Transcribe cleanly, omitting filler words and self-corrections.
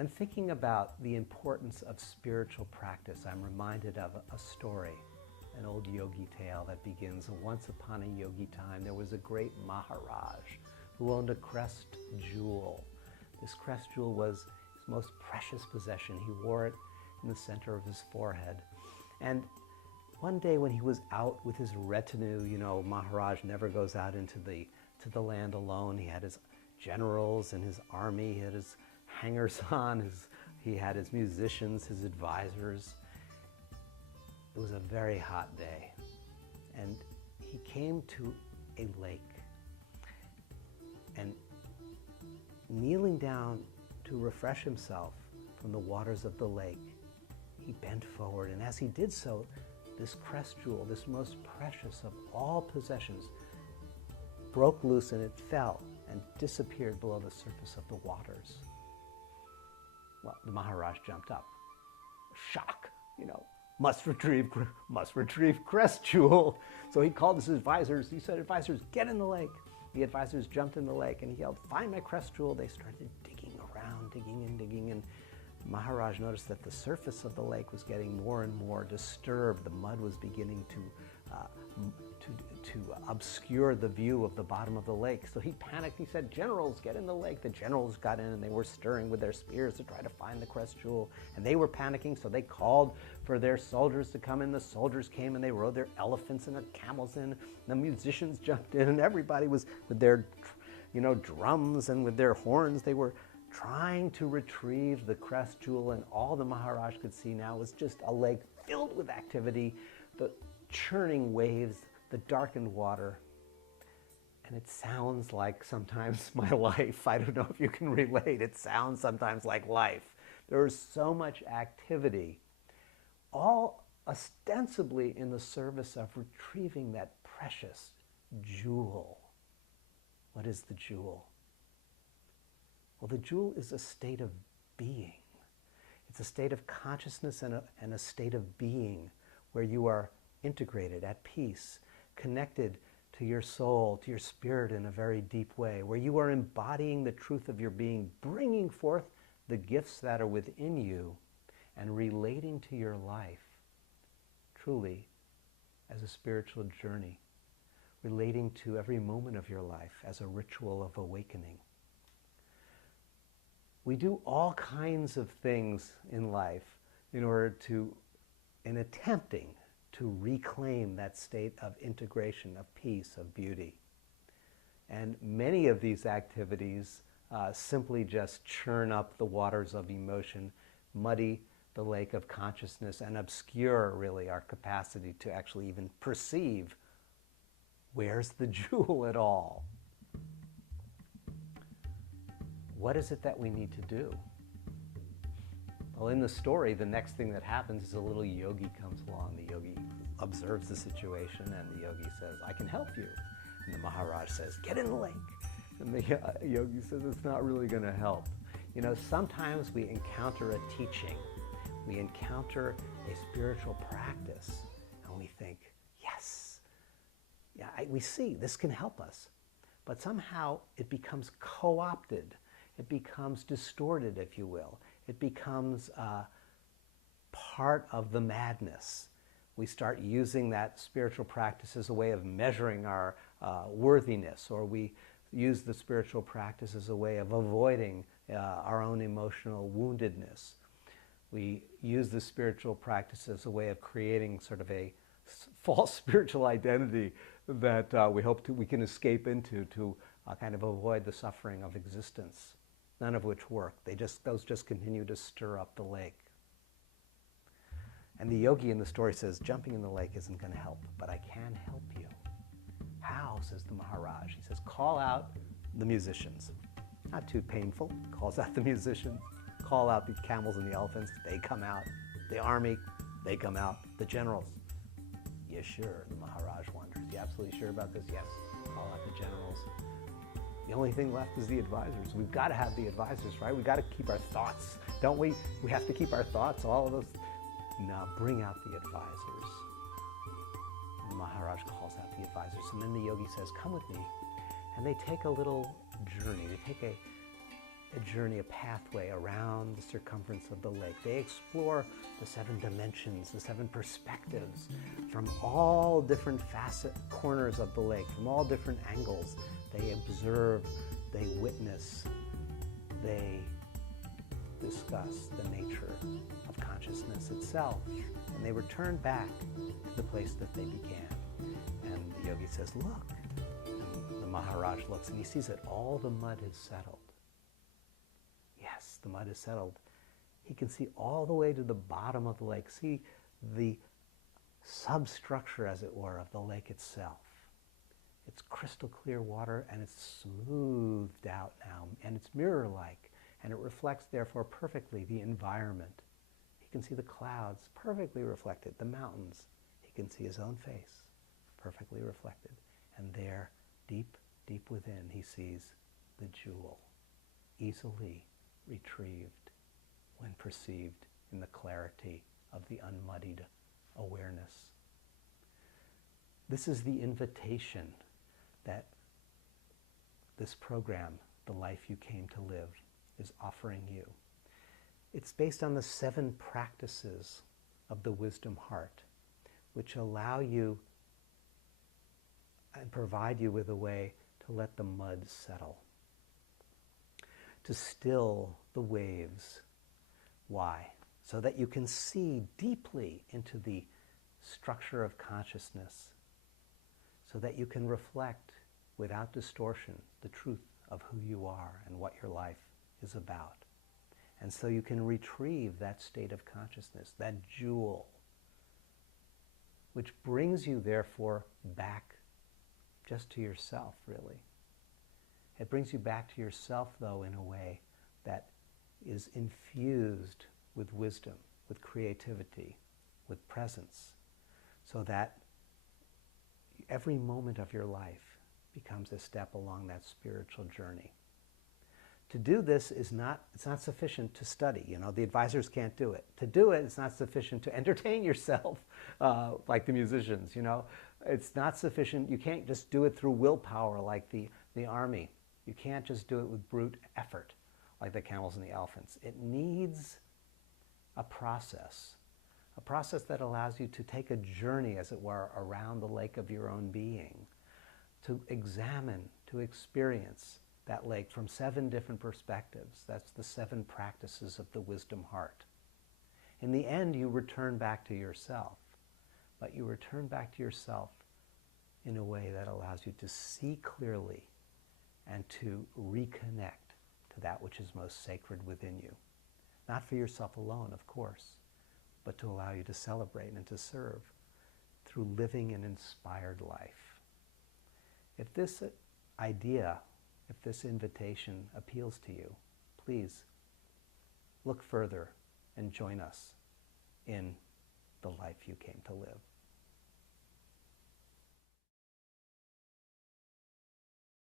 When thinking about the importance of spiritual practice, I'm reminded of a story, an old yogi tale that begins, once upon a yogi time, there was a great Maharaj who owned a crest jewel. This crest jewel was his most precious possession. He wore it in the center of his forehead. And one day when he was out with his retinue, you know, Maharaj never goes out into the land alone. He had his generals and his army, he had his hangers-on, he had his musicians, his advisors. It was a very hot day, and he came to a lake, and kneeling down to refresh himself from the waters of the lake, he bent forward, and as he did so, this crest jewel, this most precious of all possessions, broke loose and it fell and disappeared below the surface of the waters. Well, the Maharaj jumped up. Shock, you know, must retrieve crest jewel. So he called his advisors. He said, advisors, get in the lake. The advisors jumped in the lake and he yelled, find my crest jewel. They started digging around, digging, and Maharaj noticed that the surface of the lake was getting more and more disturbed. The mud was beginning to obscure the view of the bottom of the lake. So he panicked. He said, generals, get in the lake. The generals got in and they were stirring with their spears to try to find the crest jewel. And they were panicking, so they called for their soldiers to come in. The soldiers came and they rode their elephants and their camels in. The musicians jumped in and everybody was with their, you know, drums and with their horns. They were trying to retrieve the crest jewel, and all the Maharaj could see now was just a lake filled with activity, the churning waves, the darkened water. And it sounds like sometimes my life. I don't know if you can relate. It sounds sometimes like life. There is so much activity, all ostensibly in the service of retrieving that precious jewel. What is the jewel? Well, the jewel is a state of being. It's a state of consciousness and a state of being where you are integrated, at peace, connected to your soul, to your spirit in a very deep way, where you are embodying the truth of your being, bringing forth the gifts that are within you and relating to your life truly as a spiritual journey, relating to every moment of your life as a ritual of awakening. We do all kinds of things in life in order to, in attempting to reclaim that state of integration, of peace, of beauty. And many of these activities simply just churn up the waters of emotion, muddy the lake of consciousness, and obscure really our capacity to actually even perceive where's the jewel at all. What is it that we need to do? Well, in the story, the next thing that happens is a little yogi comes along. The yogi observes the situation, and the yogi says, I can help you. And the Maharaj says, get in the lake. And the yogi says, it's not really going to help. You know, sometimes we encounter a teaching. We encounter a spiritual practice, and we think, yes, yeah, we see this can help us. But somehow it becomes co-opted. It becomes distorted, if you will. It becomes part of the madness. We start using that spiritual practice as a way of measuring our worthiness, or we use the spiritual practice as a way of avoiding our own emotional woundedness. We use the spiritual practice as a way of creating sort of a false spiritual identity that we can escape into to kind of avoid the suffering of existence. None of which work. Those just continue to stir up the lake. And the yogi in the story says, jumping in the lake isn't going to help, but I can help you. How, says the Maharaj. He says, call out the musicians. Not too painful. Calls out the musicians. Call out the camels and the elephants. They come out. The army, they come out. The generals. You sure? The Maharaj wonders. You absolutely sure about this? Yes. Call out the generals. The only thing left is the advisors. We've got to have the advisors, right? We've got to keep our thoughts, don't we? We have to keep our thoughts, all of those. Now bring out the advisors. And the Maharaj calls out the advisors, and then the yogi says, come with me. And they take a little journey. They take a journey, a pathway around the circumference of the lake. They explore the 7 dimensions, the 7 perspectives from all different corners of the lake, from all different angles. They observe, they witness, they discuss the nature of consciousness itself, and they return back to the place that they began. And the yogi says, look. And the Maharaj looks and he sees that all the mud is settled. Yes, the mud is settled. He can see all the way to the bottom of the lake, see the substructure, as it were, of the lake itself. It's crystal clear water, and it's smoothed out now, and it's mirror-like, and it reflects, therefore, perfectly the environment. He can see the clouds perfectly reflected, the mountains. He can see his own face perfectly reflected. And there, deep, deep within, he sees the jewel, easily retrieved when perceived in the clarity of the unmuddied awareness. This is the invitation that this program, The Life You Came to Live, is offering you. It's based on the 7 practices of the wisdom heart, which allow you and provide you with a way to let the mud settle, to still the waves. Why? So that you can see deeply into the structure of consciousness, so that you can reflect without distortion the truth of who you are and what your life is about. And so you can retrieve that state of consciousness, that jewel, which brings you, therefore, back just to yourself, really. It brings you back to yourself, though, in a way that is infused with wisdom, with creativity, with presence, so that every moment of your life becomes a step along that spiritual journey. To do this it's not sufficient to study. You know, the advisors can't do it. To do it, it's not sufficient to entertain yourself like the musicians, you know. It's not sufficient. You can't just do it through willpower like the army. You can't just do it with brute effort like the camels and the elephants. It needs a process that allows you to take a journey, as it were, around the lake of your own being, to examine, to experience that lake from 7 different perspectives. That's the 7 practices of the wisdom heart. In the end, you return back to yourself, but you return back to yourself in a way that allows you to see clearly and to reconnect to that which is most sacred within you. Not for yourself alone, of course, but to allow you to celebrate and to serve through living an inspired life. If this idea, if this invitation appeals to you, please look further and join us in the life you came to live.